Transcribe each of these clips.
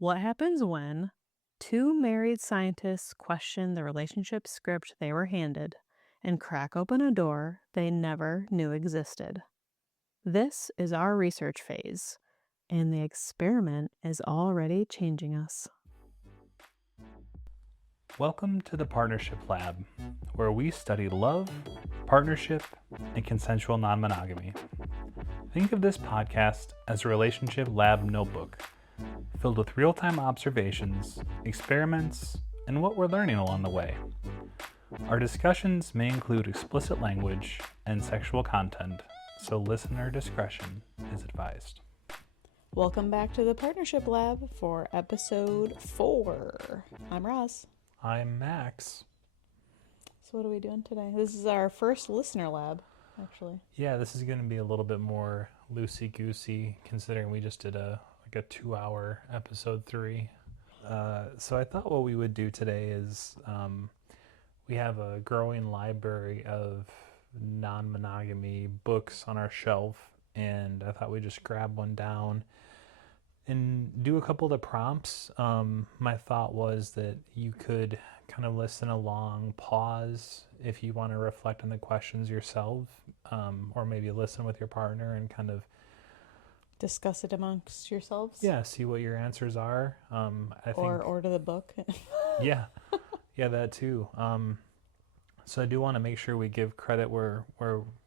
What happens when two married scientists question the relationship script they were handed and crack open a door they never knew existed? This is our research phase, and the experiment is already changing us. Welcome to the Partnership Lab, where we study love, partnership, and consensual non-monogamy. Think of this podcast as a relationship lab notebook, filled with real-time observations, experiments, and what we're learning along the way. Our discussions may include explicit language and sexual content, so listener discretion is advised. Welcome back to the Partnership Lab for episode 4. I'm Roz. I'm Max. So what are we doing today? This is our first listener lab, actually. Yeah, this is going to be a little bit more loosey-goosey, considering we just did a 2-hour episode 3. So I thought what we would do today is we have a growing library of non-monogamy books on our shelf, and I thought we'd just grab one down and do a couple of the prompts. My thought was that you could kind of listen along, pause if you want to reflect on the questions yourself, or maybe listen with your partner and kind of discuss it amongst yourselves. Yeah, see what your answers are. Or order the book. yeah, that too. So I do want to make sure we give credit where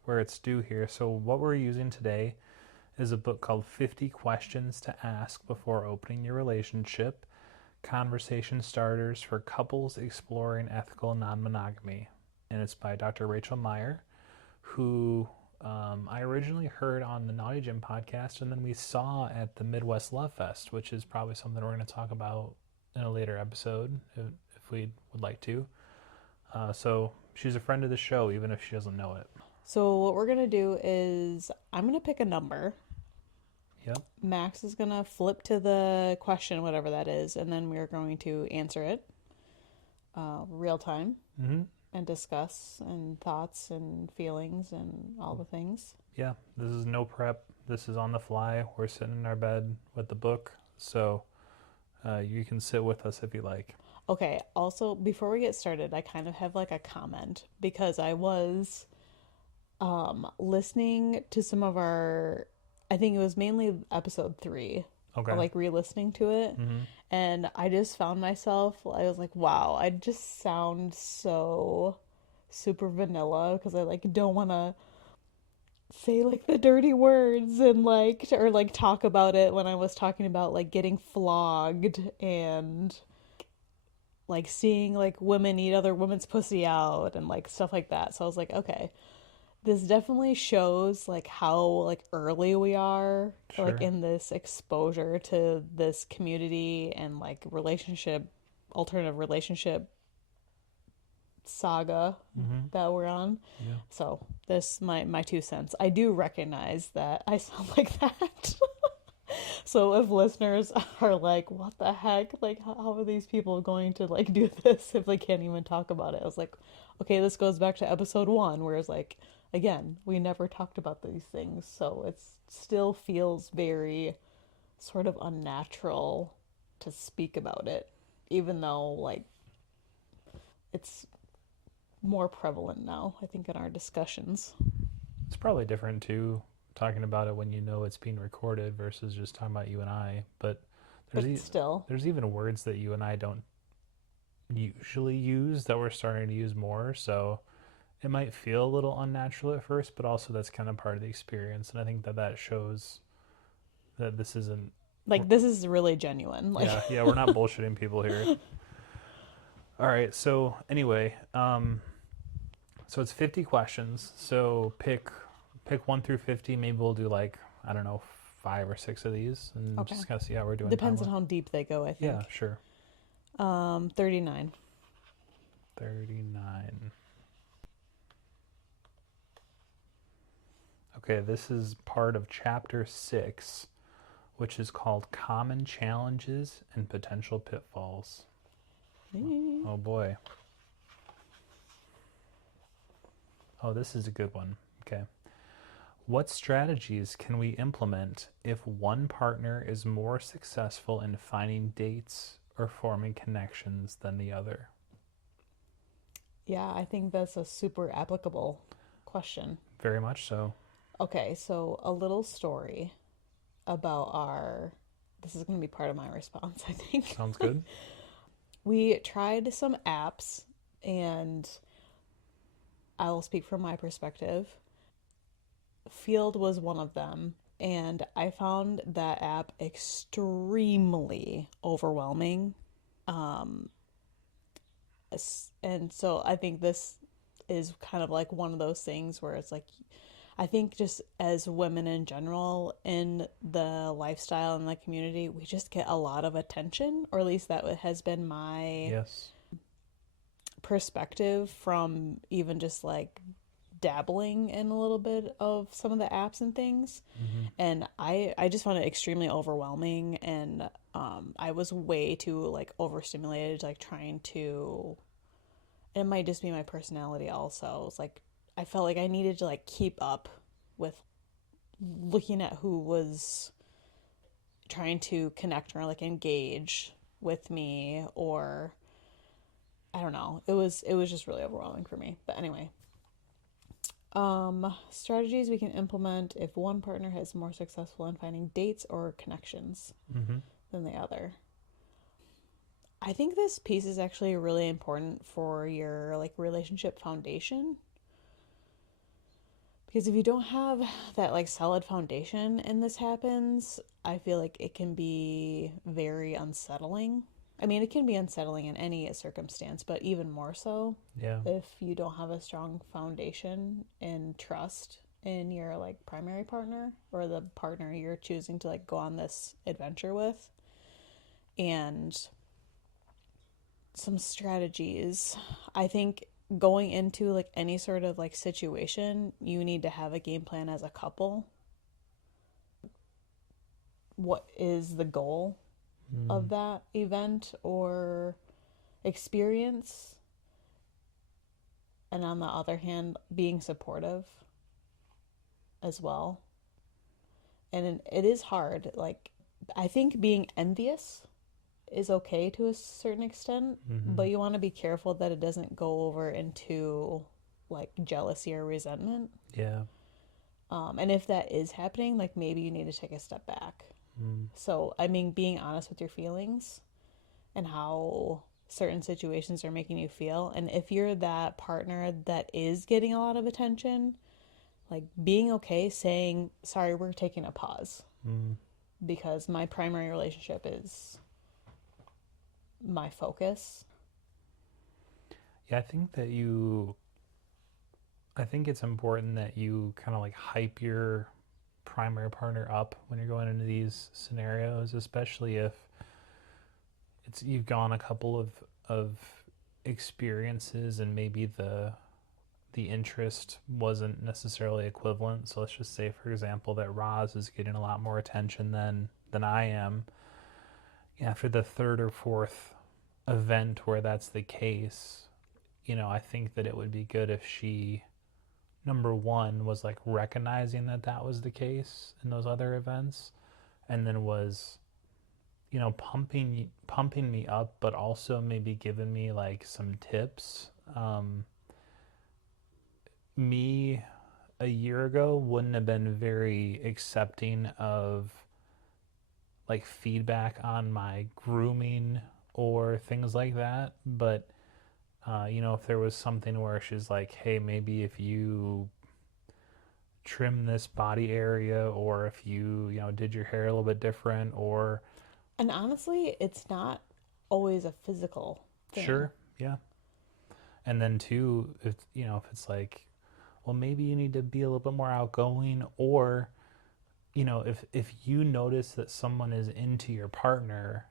it's due here. So what we're using today is a book called 50 Questions to Ask Before Opening Your Relationship, Conversation Starters for Couples Exploring Ethical Non-Monogamy. And it's by Dr. Rachel Meyer, who I originally heard on the Naughty Gym podcast, and then we saw at the Midwest Love Fest, which is probably something we're going to talk about in a later episode if we would like to. So she's a friend of the show, even if she doesn't know it. So what we're going to do is I'm going to pick a number. Yep. Max is going to flip to the question, whatever that is, and then we're going to answer it real time and discuss and thoughts and feelings and all the things. Yeah, this is no prep. This is on the fly. We're sitting in our bed with the book, so you can sit with us if you like. Okay, also, before we get started, I kind of have like a comment because I was listening to some of our, I think it was mainly episode 3. Okay. Like re-listening to it. And I just found myself, I was like, wow, I just sound so super vanilla because I like don't want to say like the dirty words and like, or like talk about it when I was talking about like getting flogged and like seeing like women eat other women's pussy out and like stuff like that. So I was like, okay, this definitely shows like how like early we are like in this exposure to this community and like alternative relationship saga that we're on. Yeah. So this my 2 cents. I do recognize that I sound like that. So if listeners are like, what the heck? Like, how are these people going to like do this if they can't even talk about it? I was like, okay, this goes back to episode 1, where it's like, again, we never talked about these things. So it still feels very sort of unnatural to speak about it, even though like it's more prevalent now, I think, in our discussions. It's probably different too, talking about it when you know it's being recorded versus just talking about you and I. But there's even words that you and I don't usually use that we're starting to use more. So it might feel a little unnatural at first, but also that's kind of part of the experience. And I think that shows that this isn't like, this is really genuine. Like, yeah, we're not bullshitting people here. All right. So anyway, so it's 50 questions. So pick 1 through 50. Maybe we'll do like, I don't know, 5 or 6 of these and just kind of see how we're doing. Depends on how deep they go, I think. Yeah, sure. 39. Okay, this is part of chapter 6, which is called Common Challenges and Potential Pitfalls. Oh boy. Oh, this is a good one. Okay. What strategies can we implement if one partner is more successful in finding dates or forming connections than the other? Yeah, I think that's a super applicable question. Very much so. Okay, so a little story about our. This is going to be part of my response, I think. Sounds good. We tried some apps, and I will speak from my perspective. Field was one of them, and I found that app extremely overwhelming. Um, and so I think this is kind of like one of those things where it's like, I think just as women in general in the lifestyle and the community, we just get a lot of attention, or at least that has been my Yes. perspective from even just like dabbling in a little bit of some of the apps and things. Mm-hmm. And I just found it extremely overwhelming, and I was way too like overstimulated, like trying to, it might just be my personality also. It's like I felt like I needed to like keep up with looking at who was trying to connect or like engage with me, or I don't know. It was just really overwhelming for me. But anyway, strategies we can implement if one partner is more successful in finding dates or connections Mm-hmm. than the other. I think this piece is actually really important for your like relationship foundation, because if you don't have that like solid foundation and this happens, I feel like it can be very unsettling. I mean, it can be unsettling in any circumstance, but even more so Yeah. if you don't have a strong foundation and trust in your like primary partner or the partner you're choosing to like go on this adventure with. And some strategies, I think going into like any sort of like situation, you need to have a game plan as a couple. What is the goal of that event or experience? And on the other hand, being supportive as well. And it is hard. Like, I think being envious is okay to a certain extent, Mm-hmm. but you want to be careful that it doesn't go over into like jealousy or resentment. Yeah. And if that is happening, like maybe you need to take a step back. So, I mean, being honest with your feelings and how certain situations are making you feel. And if you're that partner that is getting a lot of attention, like being okay saying, sorry, we're taking a pause because my primary relationship is my focus. Yeah, I think it's important that you kind of like hype your primary partner up when you're going into these scenarios, especially if you've gone a couple of experiences and maybe the interest wasn't necessarily equivalent. So let's just say, for example, that Roz is getting a lot more attention than I am. After the third or fourth event where that's the case, I think that it would be good if she, number one, was like recognizing that that was the case in those other events, and then was, pumping me up, but also maybe giving me like some tips. Me a year ago wouldn't have been very accepting of like feedback on my grooming or things like that. But, if there was something where she's like, hey, maybe if you trim this body area, or if you, did your hair a little bit different, or. And honestly, it's not always a physical thing. Sure, yeah. And then too, if it's like, well, maybe you need to be a little bit more outgoing, or if you notice that someone is into your partner,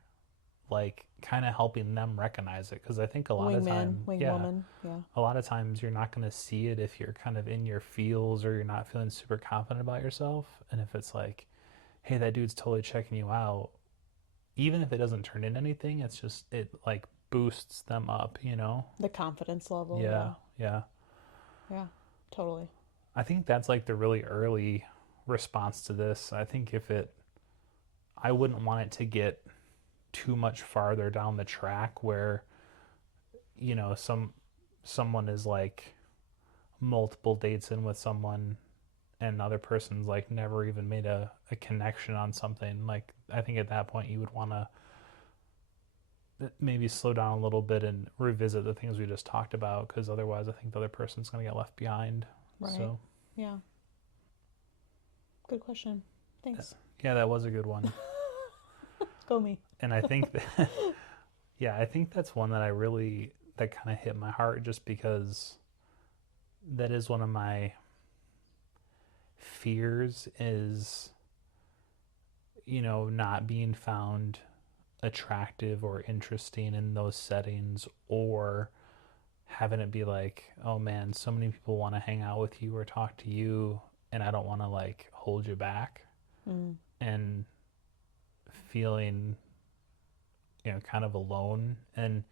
like kind of helping them recognize it, because I think a lot of time, Wingwoman, yeah. a lot of times you're not going to see it if you're kind of in your feels or you're not feeling super confident about yourself. And if it's like, hey, that dude's totally checking you out, even if it doesn't turn into anything, it like boosts them up. The confidence level. Yeah. Yeah, totally. I think that's like the really early response to this. I think I wouldn't want it to get too much farther down the track where, someone is like multiple dates in with someone and the other person's like never even made a connection on something. Like, I think at that point you would want to maybe slow down a little bit and revisit the things we just talked about, because otherwise I think the other person's going to get left behind. Right. So, yeah. Good question. Thanks. yeah, that was a good one. Go me. And I think that, yeah, I think that's one that that kind of hit my heart, just because that is one of my fears is, not being found attractive or interesting in those settings, or having it be like, oh man, so many people want to hang out with you or talk to you, and I don't want to like hold you back. And feeling, kind of alone. And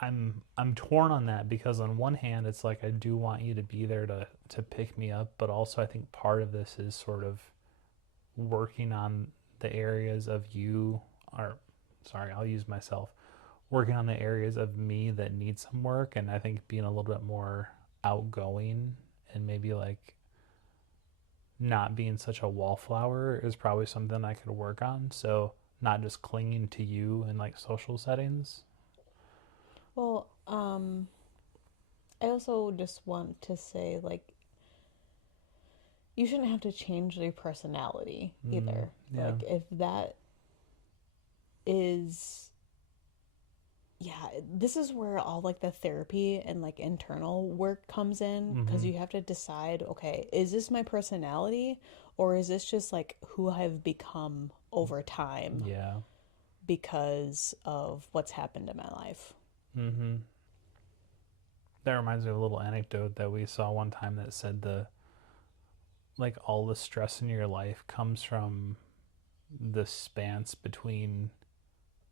I'm torn on that, because on one hand it's like I do want you to be there to pick me up, but also I think part of this is sort of working on the areas of you, or sorry, I'll use myself, working on the areas of me that need some work. And I think being a little bit more outgoing and maybe like not being such a wallflower is probably something I could work on. So not just clinging to you in like social settings. Well, I also just want to say, like, you shouldn't have to change your personality either. Yeah. Like, if that is, yeah, this is where all like the therapy and like internal work comes in, because you have to decide, okay, is this my personality, or is this just like who I've become over time? Yeah. Because of what's happened in my life. That reminds me of a little anecdote that we saw one time that said all the stress in your life comes from the span between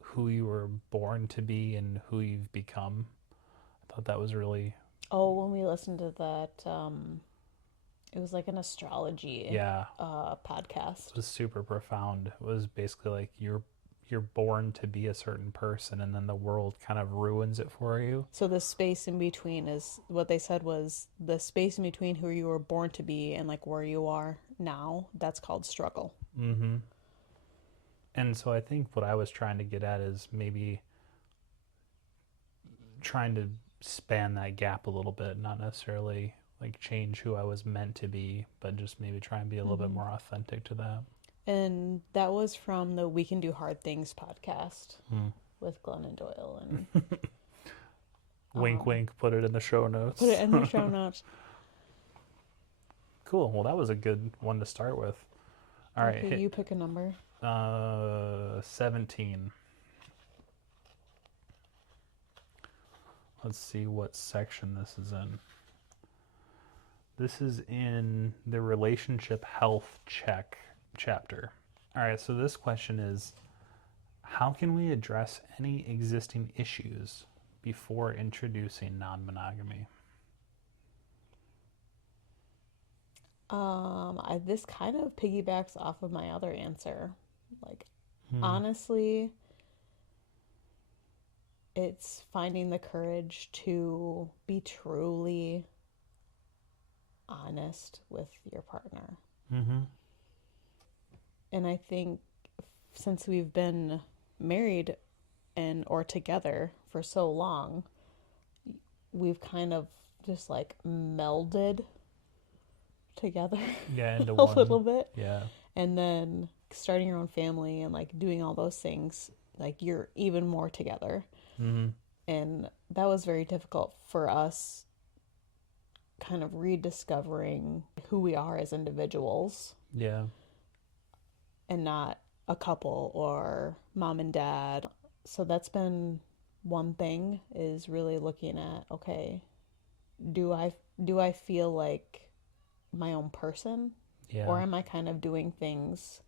who you were born to be and who you've become. I thought that was really... Oh, when we listened to that, it was like an astrology podcast. It was super profound. It was basically like you're born to be a certain person, and then the world kind of ruins it for you. So the space in between is what they said was the space in between who you were born to be and like where you are now. That's called struggle. And so I think what I was trying to get at is maybe trying to span that gap a little bit, not necessarily like change who I was meant to be, but just maybe try and be a little bit more authentic to that. And that was from the We Can Do Hard Things podcast with Glenn and Doyle. And wink, wink, put it in the show notes. Put it in the show notes. Cool. Well, that was a good one to start with. All right. Okay, you pick a number. 17. Let's see what section this is in. This is in the relationship health check chapter. All right, so this question is, how can we address any existing issues before introducing non-monogamy? This kind of piggybacks off of my other answer. Like, honestly, it's finding the courage to be truly honest with your partner. And I think since we've been married or together for so long, we've kind of just like melded together into a one. little bit. Yeah. And then starting your own family and like doing all those things, like you're even more together. And that was very difficult for us, kind of rediscovering who we are as individuals. Yeah. And not a couple or mom and dad. So that's been one thing, is really looking at, okay, do I feel like my own person? Yeah. Or am I kind of doing things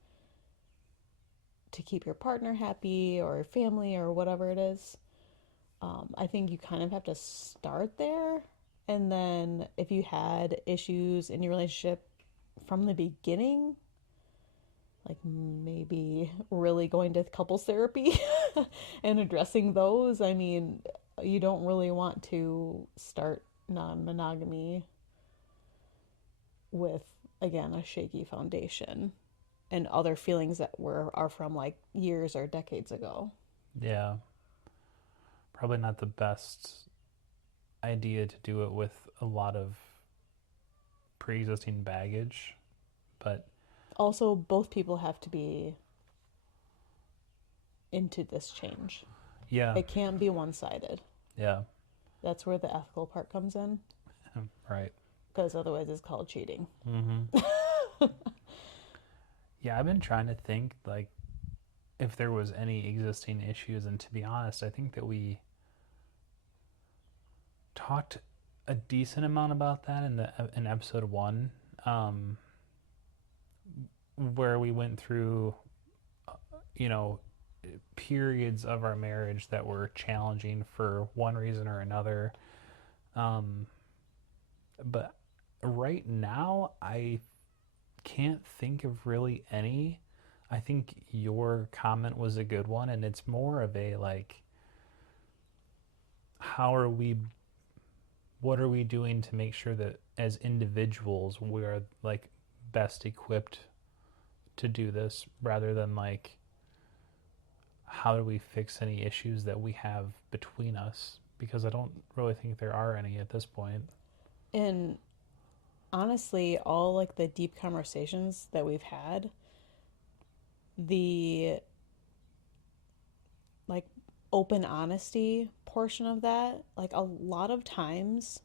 to keep your partner happy or family or whatever it is? I think you kind of have to start there And then if you had issues in your relationship from the beginning, like maybe really going to couples therapy and addressing those, I mean, you don't really want to start non monogamy with, again, a shaky foundation and other feelings that are from like years or decades ago. Yeah, probably not the best idea to do it with a lot of pre-existing baggage, but Also, both people have to be into this change. yeah, It can't be one sided. yeah, That's where the ethical part comes in, right. because otherwise it's called cheating. Mm-hmm. Yeah, I've been trying to think like if there was any existing issues, and to be honest, I think that we talked a decent amount about that in episode 1, um, where we went through, you know, periods of our marriage that were challenging for one reason or another. Um, but right now, I can't think of really any. I think your comment was a good one, and it's more of a like, how are we, what are we doing to make sure that as individuals we are like best equipped to do this rather than like, how do we fix any issues that we have between us? Because I don't really think there are any at this point. And honestly, all like the deep conversations that we've had, the like open honesty portion of that, like a lot of times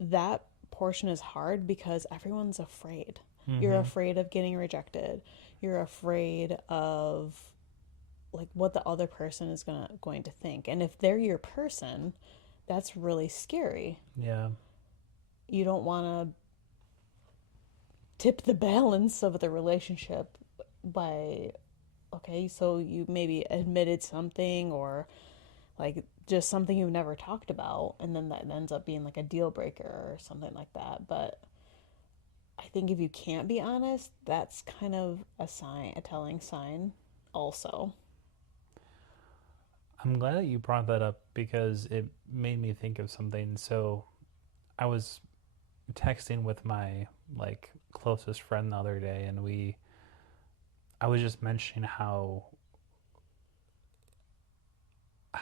that portion is hard because everyone's afraid. You're Mm-hmm. afraid of getting rejected. You're afraid of like what the other person is going to think. And if they're your person, that's really scary. Yeah. You don't want to tip the balance of the relationship by, okay, so you maybe admitted something or like just something you've never talked about, and then that ends up being like a deal breaker or something like that. But I think if you can't be honest, that's kind of a sign, a telling sign also. I'm glad that you brought that up because it made me think of something. So I was texting with my like closest friend the other day, and I was just mentioning how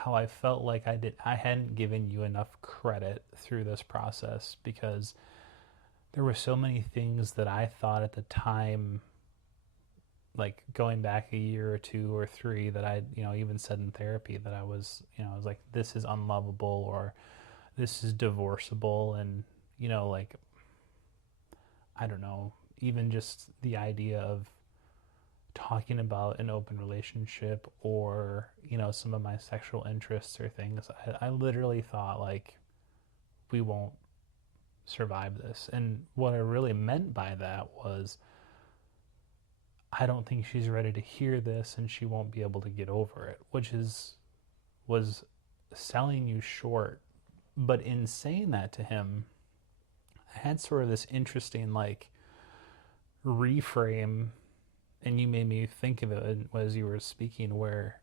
I felt like I hadn't given you enough credit through this process because there were so many things that I thought at the time, like going back a year or 2 or 3, that I, even said in therapy that I was like, this is unlovable or this is divorceable. And, like, I don't know, even just the idea of talking about an open relationship or, some of my sexual interests or things, I literally thought, like, we won't survive this. And what I really meant by that was, I don't think she's ready to hear this and she won't be able to get over it, which was selling you short. But in saying that to him, I had sort of this interesting like reframe, and you made me think of it as you were speaking, where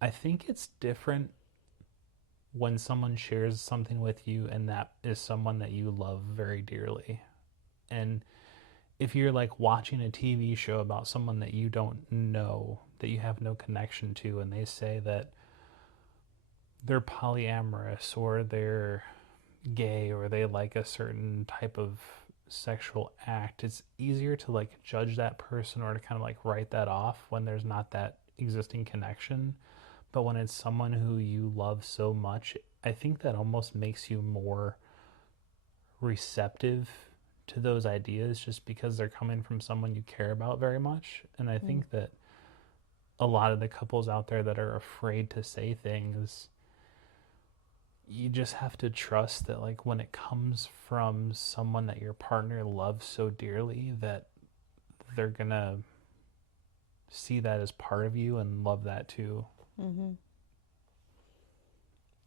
I think it's different when someone shares something with you and that is someone that you love very dearly. And if you're like watching a TV show about someone that you don't know, that you have no connection to, and they say that they're polyamorous or they're gay or they like a certain type of sexual act, it's easier to like judge that person or to kind of like write that off when there's not that existing connection. But when it's someone who you love so much, I think that almost makes you more receptive to those ideas just because they're coming from someone you care about very much. And I Mm. think that a lot of the couples out there that are afraid to say things, you just have to trust that like when it comes from someone that your partner loves so dearly, that they're gonna see that as part of you and love that too. Mm-hmm.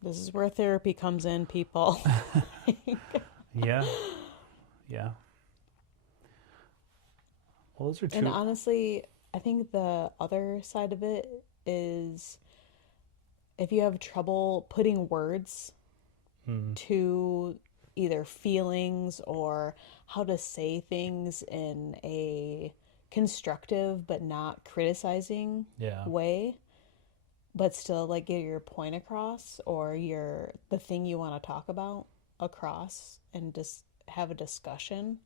This is where therapy comes in, people. Yeah. Yeah. Well, those are And two. honestly, I think the other side of it is if you have trouble putting words to either feelings or how to say things in a constructive but not criticizing Yeah. way, but still like get your point across or your the thing you want to talk about across and just have a discussion.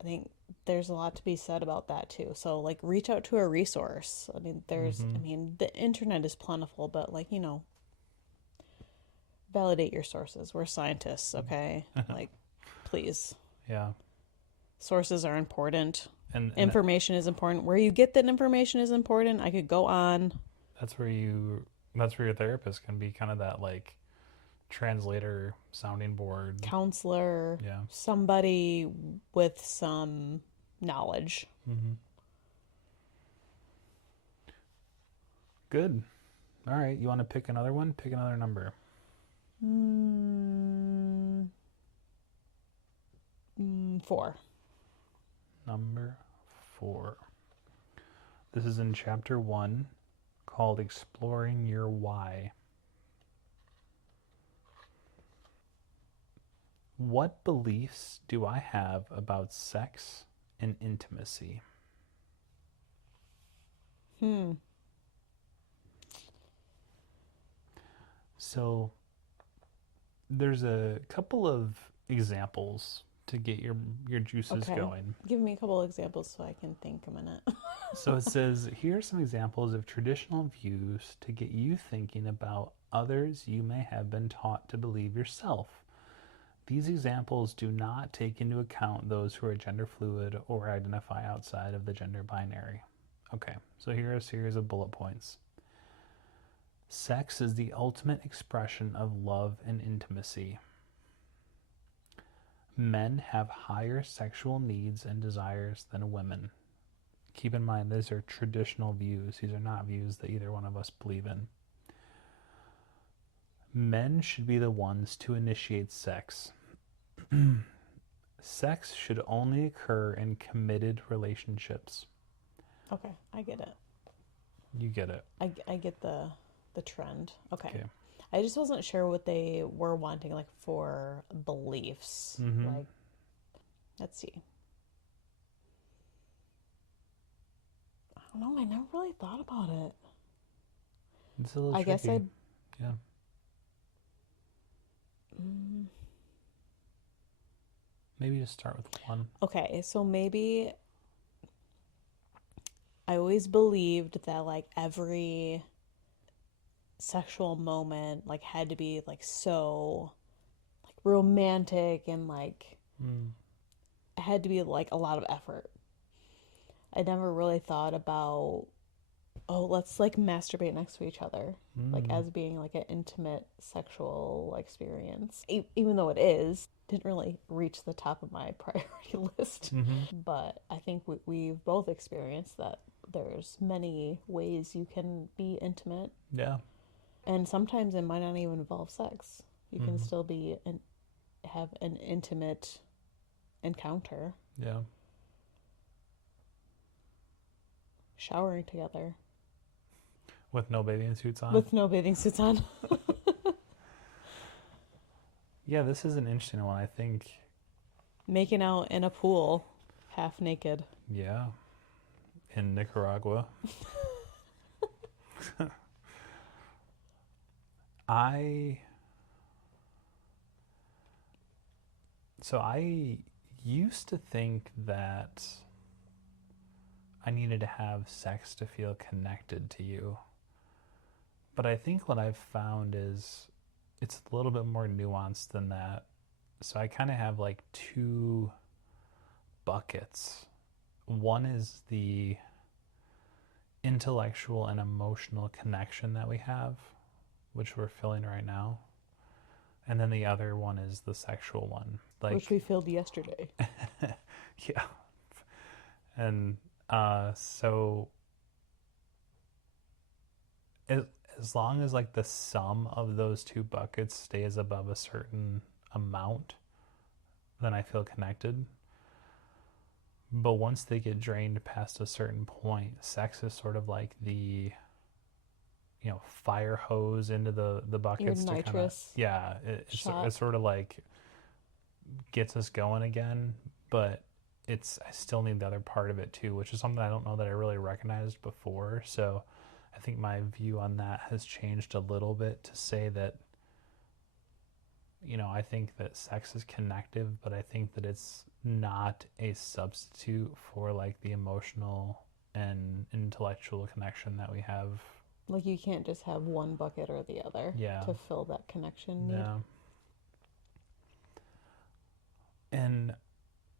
I think there's a lot to be said about that too. So like reach out to a resource. I mean the internet is plentiful, but like, validate your sources. We're scientists, okay? Like please. Yeah. Sources are important. And Information is important. Where you get that information is important. I could go on. that's where your therapist can be kind of that like translator, sounding board. Counselor, Yeah. somebody with some knowledge. Good. All right. You want to pick another one? Pick another number. Mm, 4. Number 4. This is in chapter 1 called Exploring Your Why. What beliefs do I have about sex and intimacy? So there's a couple of examples to get your juices Okay. going. Give me a couple examples so I can think a minute. So it says, here are some examples of traditional views to get you thinking about others you may have been taught to believe yourself. These examples do not take into account those who are gender fluid or identify outside of the gender binary. Okay, so here are a series of bullet points. Sex is the ultimate expression of love and intimacy. Men have higher sexual needs and desires than women. Keep in mind, these are traditional views. These are not views that either one of us believe in. Men should be the ones to initiate sex. Sex should only occur in committed relationships. Okay, I get it. You get it. I get the trend. Okay. Okay. I just wasn't sure what they were wanting, like, for beliefs. Like, let's see. I don't know. I never really thought about it. It's a little I guess tricky. Yeah. Maybe just start with one. Okay, so maybe I always believed that, like, every sexual moment, like, had to be, like, so, like, romantic and, like, it had to be, like, a lot of effort. I never really thought about, oh, let's, like, masturbate next to each other, like, as being, like, an intimate sexual experience. Even though it is, didn't really reach the top of my priority list. But I think we've both experienced that there's many ways you can be intimate. Yeah. And sometimes it might not even involve sex. You can still be have an intimate encounter. Yeah. Showering together. With no bathing suits on? With no bathing suits on. Yeah, this is an interesting one. I think, Making out in a pool, half naked. yeah, in Nicaragua. I used to think that I needed to have sex to feel connected to you. But I think what I've found is it's a little bit more nuanced than that. So I kind of have like two buckets. One is the intellectual and emotional connection that we have, which we're feeling right now. And then the other one is the sexual one. Like, Which we filled yesterday. yeah. And so as as long as like the sum of those two buckets stays above a certain amount, then I feel connected. But once they get drained past a certain point, sex is sort of like the, fire hose into the Your buckets to kind of, nitrous yeah, shot. it's sort of like gets us going again. But I still need the other part of it too, which is something I don't know that I really recognized before. So I think my view on that has changed a little bit to say that, I think that sex is connective, but I think that it's not a substitute for like the emotional and intellectual connection that we have. Like you can't just have one bucket or the other Yeah. to fill that connection need. Yeah. And,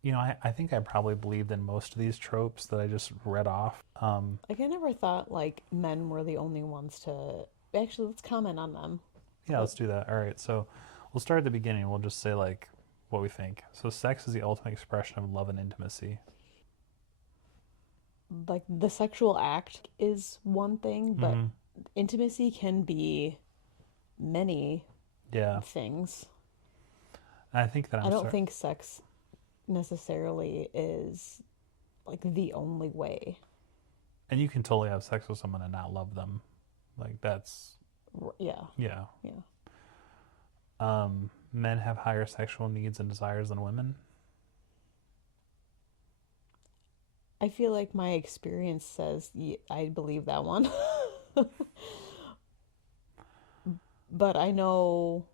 I think I probably believed in most of these tropes that I just read off. Like I never thought like men were the only ones to. Actually, let's comment on them. Yeah, let's do that. All right. So we'll start at the beginning. We'll just say like what we think. So sex is the ultimate expression of love and intimacy. Like the sexual act is one thing, but Mm-hmm. intimacy can be many Yeah. things. I think that I don't think sex necessarily is like the only way. And you can totally have sex with someone and not love them. Like that's Yeah. yeah. Yeah. Men have higher sexual needs and desires than women. I feel like my experience says I believe that one. But I know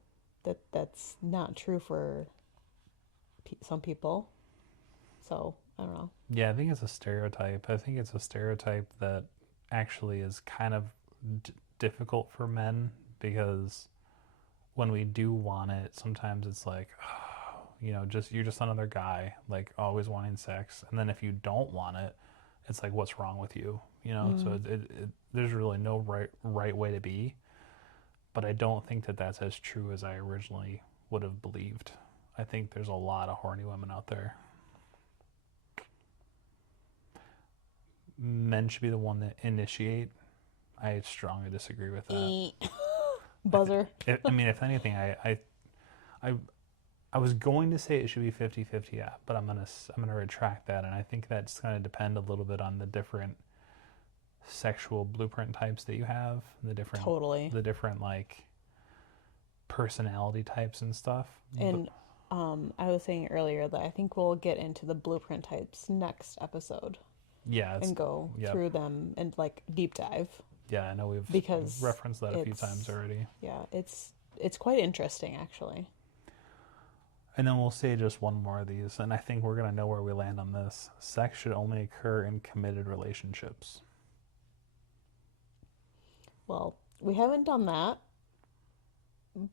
that that's not true for some people. So, I don't know. Yeah, I think it's a stereotype. I think it's a stereotype that actually is kind of difficult for men because when we do want it, sometimes it's like, just you're just another guy, like always wanting sex. And then if you don't want it, it's like, what's wrong with you? So there's really no right way to be. But I don't think that that's as true as I originally would have believed. I think there's a lot of horny women out there. Men should be the one that initiate. I strongly disagree with that. Buzzer. I mean, if anything, I was going to say it should be 50-50, yeah, but I'm gonna retract that, and I think that's going to depend a little bit on the different sexual blueprint types that you have, the different like personality types and stuff. And I was saying earlier that I think we'll get into the blueprint types next episode. Yeah, and go through them and like deep dive. Yeah, I know we've referenced that a few times already. Yeah, it's quite interesting actually. And then we'll say just one more of these, and I think we're going to know where we land on this. Sex should only occur in committed relationships. Well, we haven't done that,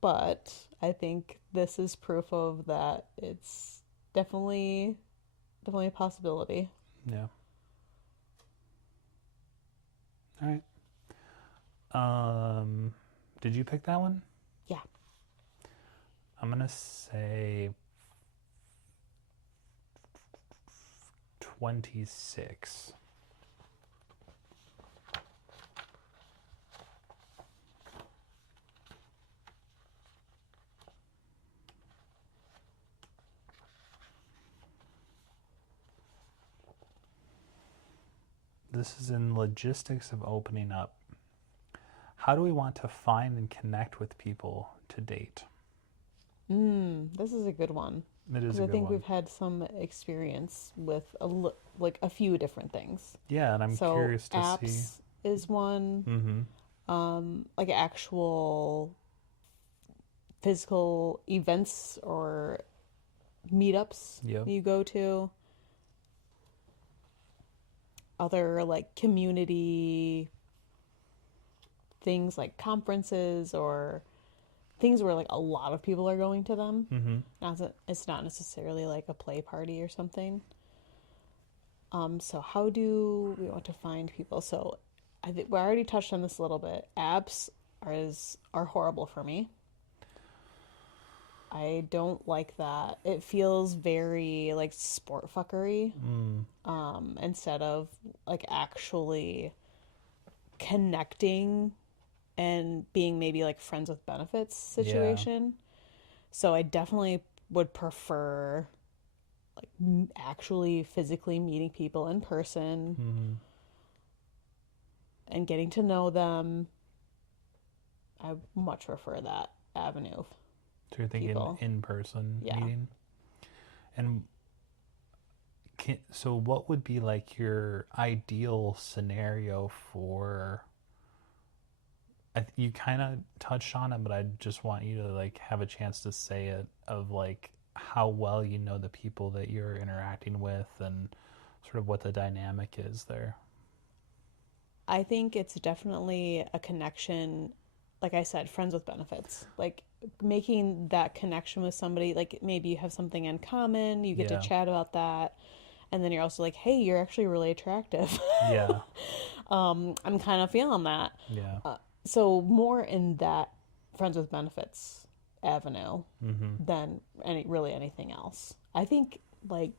but I think this is proof of that. It's definitely a possibility. Yeah. All right. Did you pick that one? Yeah. I'm going to say 26. This is in logistics of opening up. How do we want to find and connect with people to date? This is a good one. It is a good one. Because I think we've had some experience with a few different things. Yeah, and I'm curious to apps see. Is one. Mm-hmm. Like actual physical events or meetups you go to. Other like community things like conferences or things where like a lot of people are going to them. Mm-hmm. It's not necessarily like a play party or something. So how do we want to find people? So I think we already touched on this a little bit. Apps are horrible for me. I don't like that. It feels very like sport fuckery. Instead of like actually connecting and being maybe like friends with benefits situation. So I definitely would prefer like actually physically meeting people in person and getting to know them. I much prefer that avenue. So you're thinking People. in-person meeting? And so what would be like your ideal scenario for, you kind of touched on it, but I just want you to like have a chance to say it, of like how well you know the people that you're interacting with and sort of what the dynamic is there. I think it's definitely a connection, like I said, friends with benefits. Like making that connection with somebody, like maybe you have something in common, you get to chat about that, and then you're also like, hey, you're actually really attractive. Yeah. I'm kind of feeling that. Yeah. So more in that friends with benefits avenue than really anything else. I think like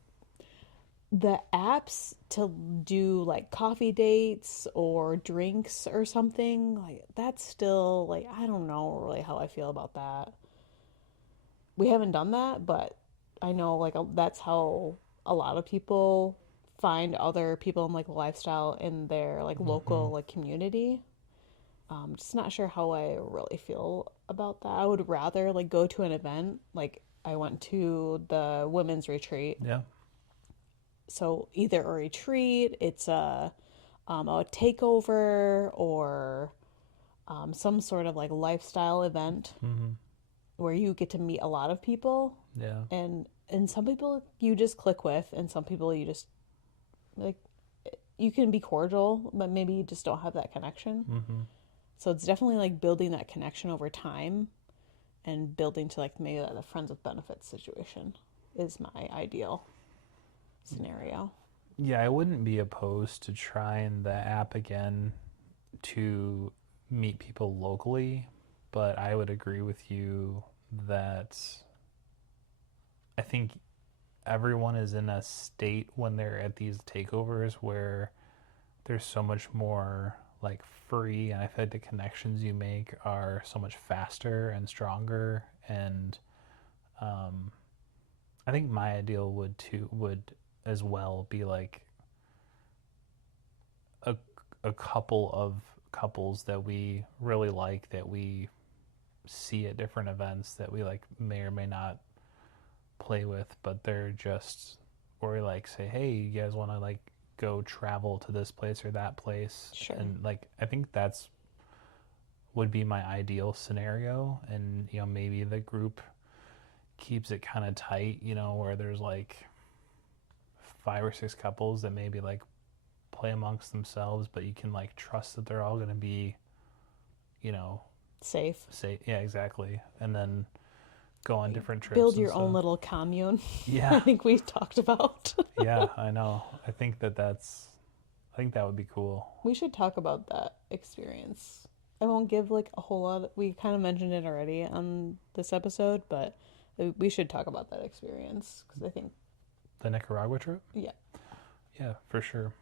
the apps to do like coffee dates or drinks or something, like that's still like I don't know really how I feel about that. We haven't done that, but I know like that's how a lot of people find other people in like lifestyle in their like local like community. Just not sure how I really feel about that. I would rather like go to an event. Like I went to the women's retreat. Yeah. So either a retreat, it's a takeover, or some sort of like lifestyle event where you get to meet a lot of people. Yeah. And some people you just click with, and some people you just like you can be cordial, but maybe you just don't have that connection. So it's definitely like building that connection over time and building to like maybe the friends with benefits situation is my ideal scenario. Yeah, I wouldn't be opposed to trying the app again to meet people locally, but I would agree with you that I think everyone is in a state when they're at these takeovers where there's so much more like free, and I feel like the connections you make are so much faster and stronger. And I think my ideal would as well be like a couple of couples that we really like, that we see at different events, that we like may or may not play with, but they're just, or we like say, hey, you guys want to like go travel to this place or that place. Sure. And like I think that's would be my ideal scenario. And you know, maybe the group keeps it kind of tight, you know, where there's like 5 or 6 couples that maybe like play amongst themselves, but you can like trust that they're all going to be, you know, safe. Yeah, exactly. And then go on different trips. Build your own little commune. Yeah. I think we talked about. Yeah, I know. I think that would be cool. We should talk about that experience. I won't give like a whole lot. We kind of mentioned it already on this episode, but we should talk about that experience because I think the Nicaragua trip. Yeah. Yeah, for sure.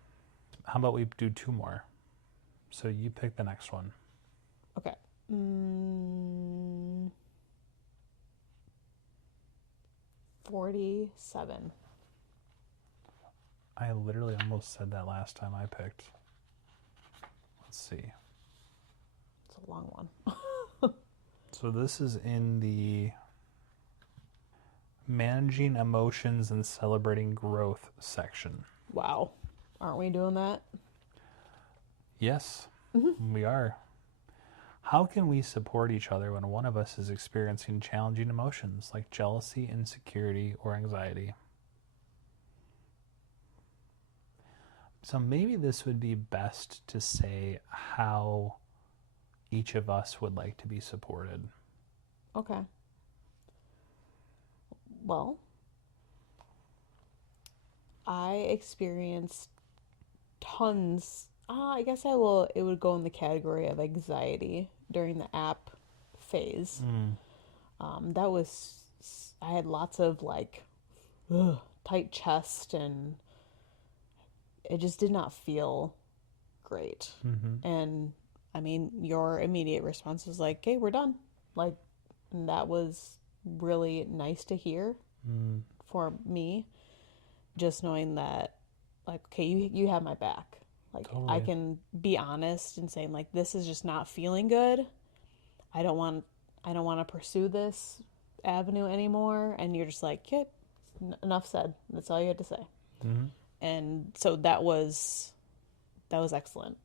How about we do 2 more? So you pick the next one. Okay. 47. I literally almost said that last time I picked. Let's see. It's a long one. So this is in the managing emotions and celebrating growth section. Wow. Aren't we doing that? Yes, we are. How can we support each other when one of us is experiencing challenging emotions like jealousy, insecurity, or anxiety? So maybe this would be best to say how each of us would like to be supported. Okay. Well, I experienced tons. I guess it would go in the category of anxiety during the app phase. I had lots of like tight chest, and it just did not feel great. And I mean, your immediate response was like, "Okay, we're done." Like, and that was really nice to hear for me, just knowing that, like, okay, you have my back. Like, I Totally. can be honest and saying like, this is just not feeling good. I don't want I don't want to pursue this avenue anymore. And you're just like, okay, enough said. That's all you had to say. Mm-hmm. And so that was excellent.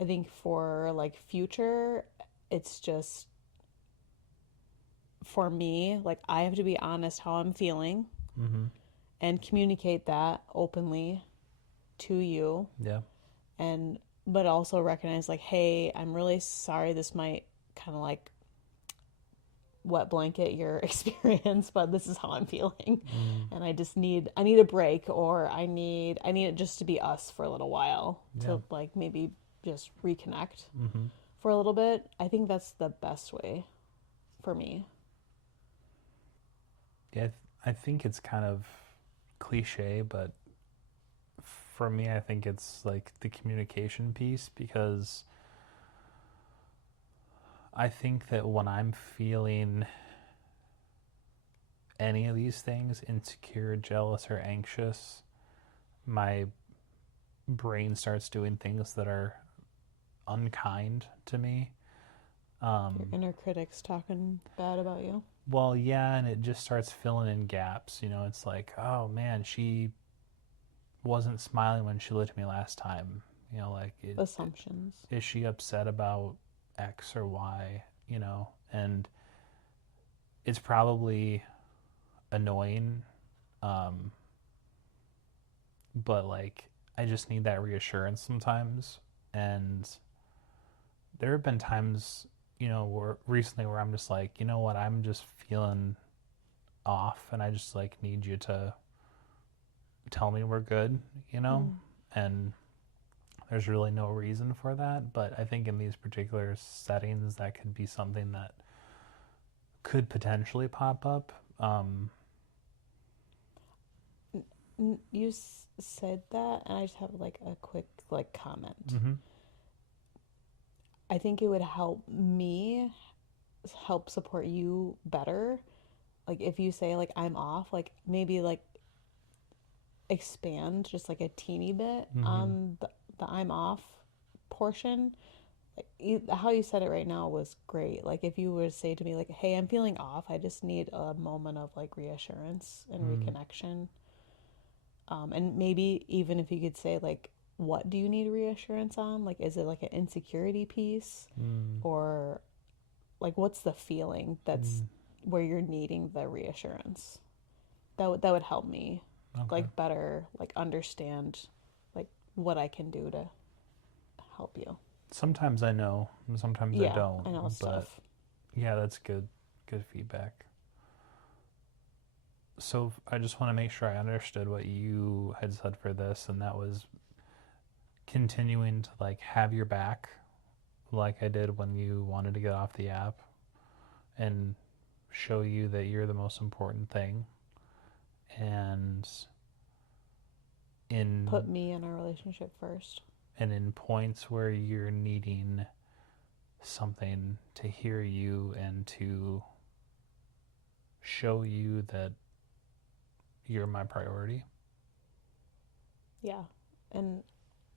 I think for like future, it's just for me, like I have to be honest how I'm feeling Mm-hmm. and communicate that openly to you, Yeah. and but also recognize like, hey, I'm really sorry, this might kind of like wet blanket your experience, but this is how I'm feeling. Mm. And I need a break, or I need it just to be us for a little while Yeah. to like maybe just reconnect Mm-hmm. for a little bit. I think that's the best way for me. Yeah, I think it's kind of cliche, but for me, I think it's like the communication piece because I think that when I'm feeling any of these things, insecure, jealous, or anxious, my brain starts doing things that are unkind to me. Your Um, inner critic's talking bad about you. well, yeah, and it just starts filling in gaps. You know, it's like, oh man, she wasn't smiling when she looked at me last time. You know, like, Assumptions. is she upset about X or Y? You know, and it's probably annoying, um, but like, I just need that reassurance sometimes. And there have been times, you know, where recently where I'm just like, you know what, I'm just feeling off, and I just like need you to tell me we're good, you know? Mm. And there's really no reason for that, but I think in these particular settings that could be something that could potentially pop up. You said that, and I just have like a quick like comment. Mm-hmm. I think it would help me help support you better. Like if you say like I'm off, like maybe like expand just like a teeny bit Mm-hmm. on the I'm off portion. Like how you said it right now was great. Like if you would say to me like, "Hey, I'm feeling off. I just need a moment of like reassurance and Mm. reconnection." And maybe even if you could say like, "What do you need reassurance on? Like, is it like an insecurity piece, Mm. or like what's the feeling that's Mm. where you're needing the reassurance?" That would help me Okay. like better like understand like what I can do to help you. Sometimes I know, and sometimes I Yeah, don't, I know it's but tough. yeah, that's good feedback. So I just want to make sure I understood what you had said for this, and that was continuing to like have your back like I did when you wanted to get off the app and show you that you're the most important thing. And Put in me in our relationship first. in points where you're needing something to hear you and to show you that you're my priority. Yeah. And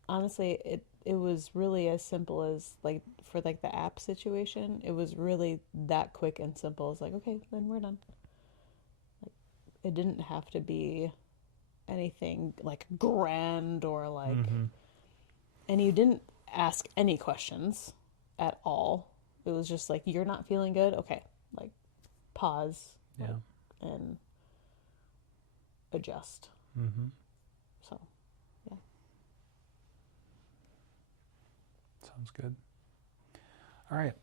honestly, it was really as simple as like for like the app situation, it was really that quick and simple. It's like, okay, then we're done. Like it didn't have to be anything like grand or like, Mm-hmm. and you didn't ask any questions at all. It was just like, you're not feeling good. Okay. Like pause, Yeah. like, and adjust. Mm-hmm. So, yeah. Sounds good. All right.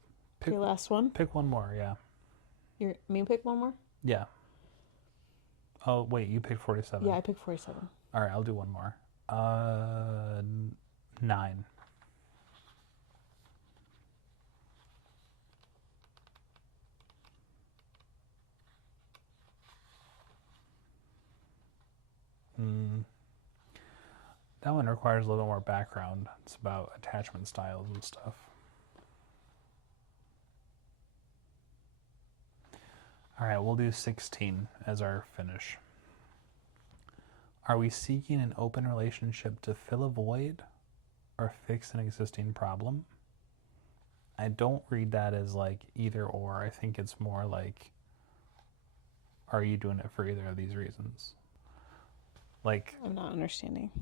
Pick Okay, last one. pick one more. Yeah. You're me pick one more? Yeah. Oh wait, you picked 47. Yeah, I picked 47. All right, I'll do one more. 9. Mm, That one requires a little more background. It's about attachment styles and stuff. All right, we'll do 16 as our finish. Are we seeking an open relationship to fill a void or fix an existing problem? I don't read that as like either or. I think it's more like, are you doing it for either of these reasons? Like, I'm not understanding.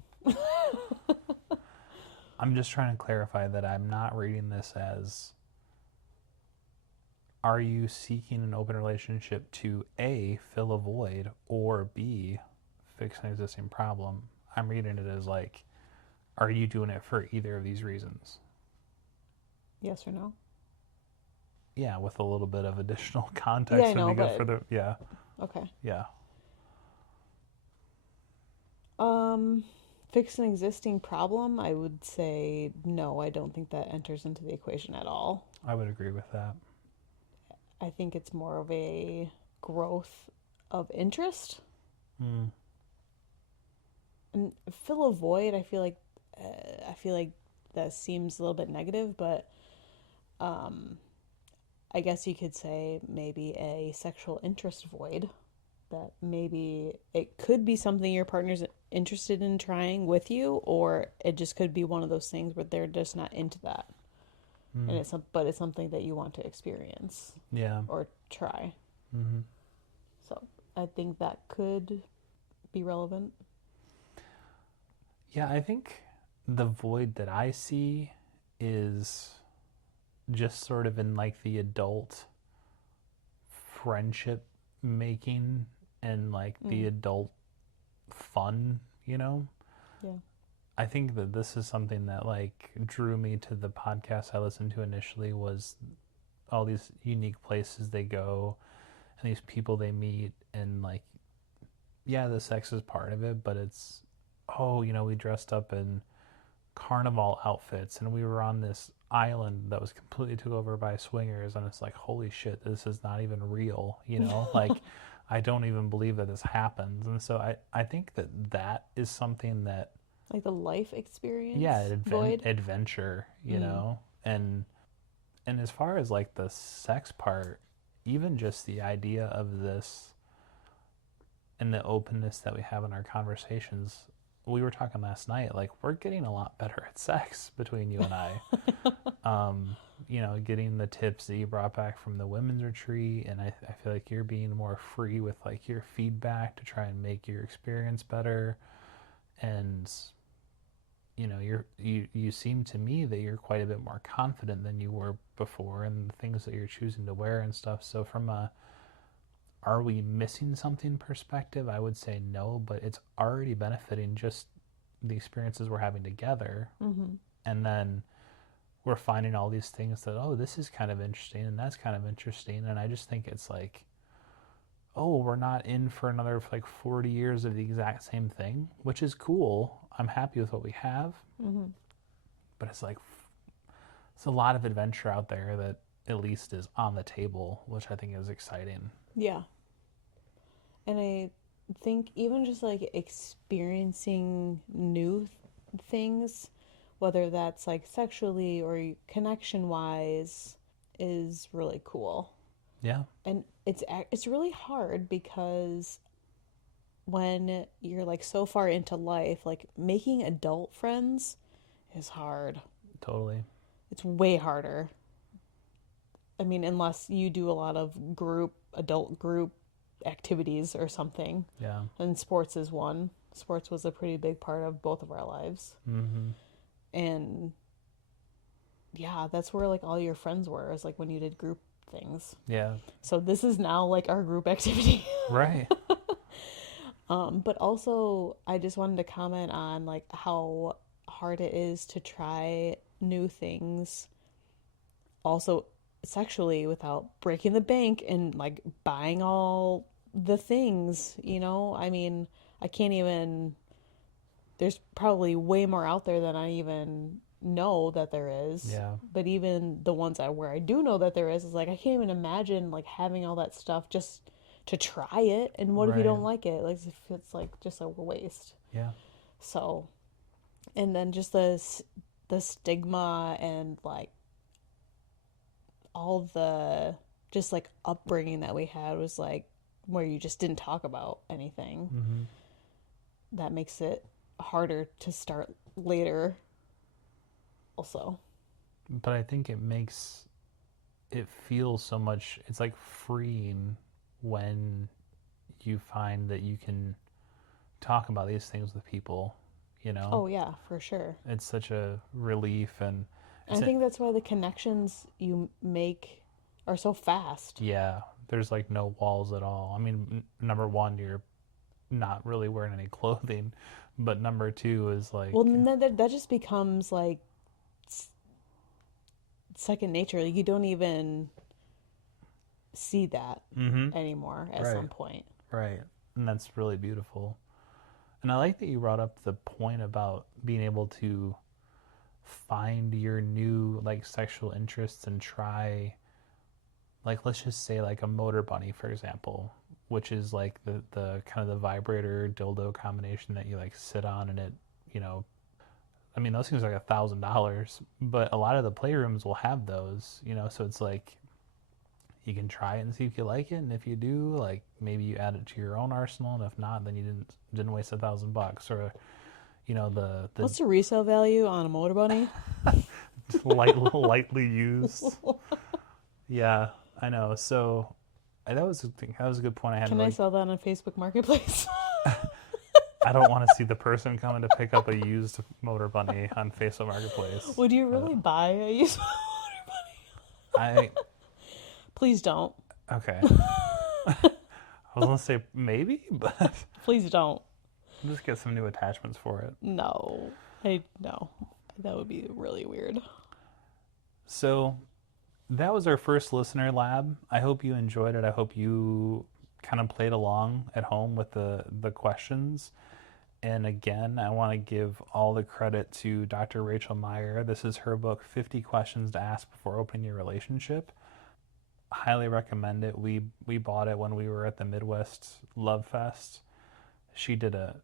I'm just trying to clarify that I'm not reading this as, are you seeking an open relationship to A, fill a void, or B, fix an existing problem? I'm reading it as like, are you doing it for either of these reasons? Yes or no? Yeah, with a little bit of additional context. Yeah, I know, but... for the, yeah. Okay. Yeah. Fix an existing problem, I would say no, I don't think that enters into the equation at all. I would agree with that. I think it's more of a growth of interest. Mm. And fill a void, I feel like that seems a little bit negative, but I guess you could say maybe a sexual interest void. That maybe it could be something your partner's interested in trying with you, or it just could be one of those things where they're just not into that, and it's something that you want to experience, Yeah, or try. Mm-hmm. So I think that could be relevant. Yeah, I think the void that I see is just sort of in like the adult friendship making and like the adult fun, you know? Yeah. I think that this is something that like drew me to the podcast I listened to initially, was all these unique places they go and these people they meet, and like, yeah, the sex is part of it, but it's, oh, you know, we dressed up in carnival outfits and we were on this island that was completely took over by swingers, and it's like, holy shit, this is not even real, you know? Like, I don't even believe that this happens. And so I think that is something that, like the life experience, yeah, void. adventure, you know? And as far as like the sex part, even just the idea of this and the openness that we have in our conversations, we were talking last night, like, we're getting a lot better at sex between you and I. You know, getting the tips that you brought back from the women's retreat, and I feel like you're being more free with like your feedback to try and make your experience better. And you know, you seem to me that you're quite a bit more confident than you were before in the things that you're choosing to wear and stuff. So from a, are we missing something perspective, I would say no, but it's already benefiting just the experiences we're having together. And then we're finding all these things that, oh, this is kind of interesting and that's kind of interesting. And I just think it's like, oh, we're not in for another like 40 years of the exact same thing, which is cool. I'm happy with what we have. But it's like, it's a lot of adventure out there that at least is on the table, which I think is exciting. Yeah. And I think even just like experiencing new things, whether that's like sexually or connection wise, is really cool. Yeah. And it's really hard because when you're like so far into life, like making adult friends is hard. Totally. It's way harder. I mean, unless you do a lot of adult group activities or something. Yeah. And sports is one. Sports was a pretty big part of both of our lives. And yeah, that's where like all your friends were, is like when you did group things. Yeah. So this is now like our group activity. Right. But also I just wanted to comment on like how hard it is to try new things also sexually without breaking the bank and like buying all the things, you know? I mean, I can't even, there's probably way more out there than I even know that there is. Yeah. But even the ones where I do know that there is like, I can't even imagine like having all that stuff just to try it. And what if you don't like it? Like, if it's like just a waste. Yeah. So And then just the stigma and like all the just like upbringing that we had was like where you just didn't talk about anything. Mm-hmm. That makes it harder to start later also. But I think it makes it feel so much, it's like freeing when you find that you can talk about these things with people, you know? Oh yeah, for sure. It's such a relief, and I think that's why the connections you make are so fast. yeah, there's like no walls at all. I mean, number one, you're not really wearing any clothing, but number two is like, Well, that just becomes like second nature. Like, you don't even see that anymore at some point. Right. And that's really beautiful. And I like that you brought up the point about being able to find your new like sexual interests and try, like, let's just say like a motor bunny, for example, which is like the kind of the vibrator dildo combination that you like sit on, and it, you know, I mean, those things are like $1,000, but a lot of the playrooms will have those, you know, so it's like you can try it and see if you like it, and if you do, like, maybe you add it to your own arsenal, and if not, then you didn't waste $1,000, or, you know, the What's the resale value on a motor bunny? lightly used. Yeah, I know. So that was a good point I had. Can I sell that on Facebook Marketplace? I don't want to see the person coming to pick up a used motor bunny on Facebook Marketplace. Would you really buy a used motor bunny? Please don't. Okay. I was gonna say maybe, but please don't. Just get some new attachments for it. No. No. That would be really weird. So that was our first listener lab. I hope you enjoyed it. I hope you kind of played along at home with the questions. And again, I want to give all the credit to Dr. Rachel Meyer. This is her book, 50 Questions to Ask Before Opening Your Relationship. Highly recommend it. We bought it when we were at the Midwest Love Fest. She did a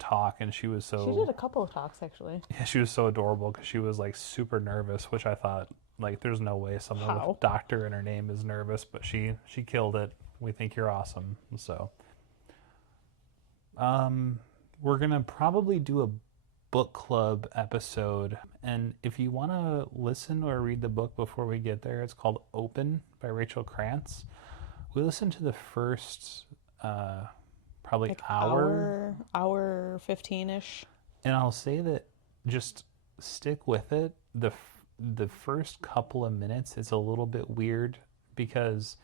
talk, and she was so... She did a couple of talks, actually. Yeah, she was so adorable because she was like super nervous, which I thought, like, there's no way someone with doctor in her name is nervous, but she killed it. We think you're awesome. So we're gonna probably do a book club episode, and if you want to listen or read the book before we get there, it's called Open by Rachel Krantz. We listened to the first probably like hour 15-ish, and I'll say that just stick with it. The first couple of minutes is a little bit weird because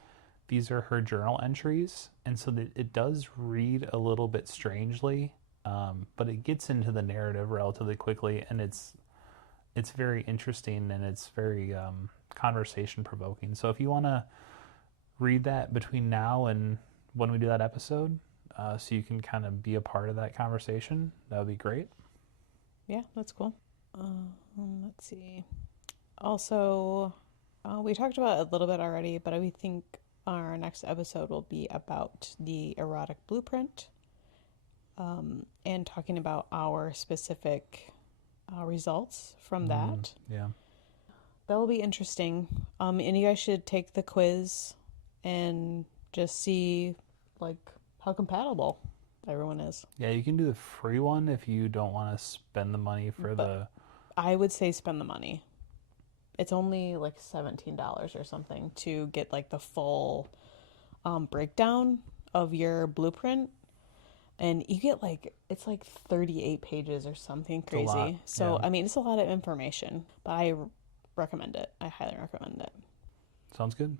these are her journal entries, and so it does read a little bit strangely, but it gets into the narrative relatively quickly, and it's very interesting, and it's very conversation provoking. So if you want to read that between now and when we do that episode, so you can kind of be a part of that conversation, that would be great. Yeah, that's cool. Let's see. Also, we talked about it a little bit already, but I think our next episode will be about the erotic blueprint, and talking about our specific results from that. Yeah. That will be interesting. And you guys should take the quiz and just see, like, how compatible everyone is. Yeah, you can do the free one if you don't want to spend the money for I would say spend the money. It's only like $17 or something to get like the full breakdown of your blueprint. And you get like, it's like 38 pages or something crazy. It's a lot, so, yeah. I mean, it's a lot of information, but I recommend it. I highly recommend it. Sounds good.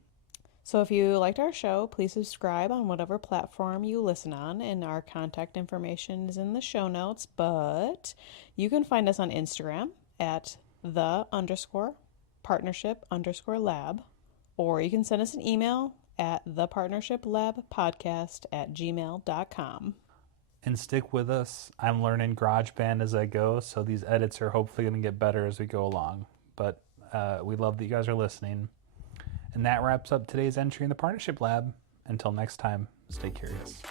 So if you liked our show, please subscribe on whatever platform you listen on, and our contact information is in the show notes, but you can find us on Instagram at _partnership_lab, or you can send us an email at thepartnershiplabpodcast@gmail.com. And stick with us. I'm learning GarageBand as I go, so these edits are hopefully going to get better as we go along. But we love that you guys are listening. And that wraps up today's entry in the Partnership Lab. Until next time, stay curious.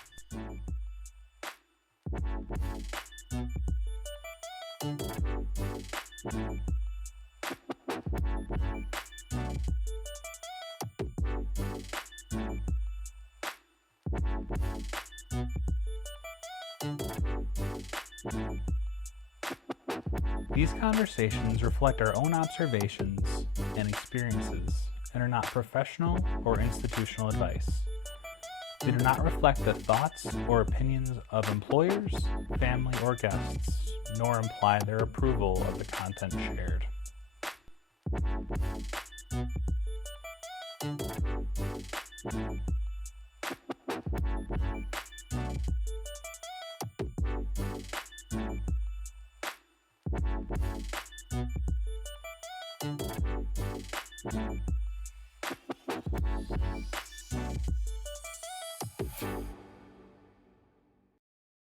These conversations reflect our own observations and experiences and are not professional or institutional advice. They do not reflect the thoughts or opinions of employers, family, or guests, nor imply their approval of the content shared.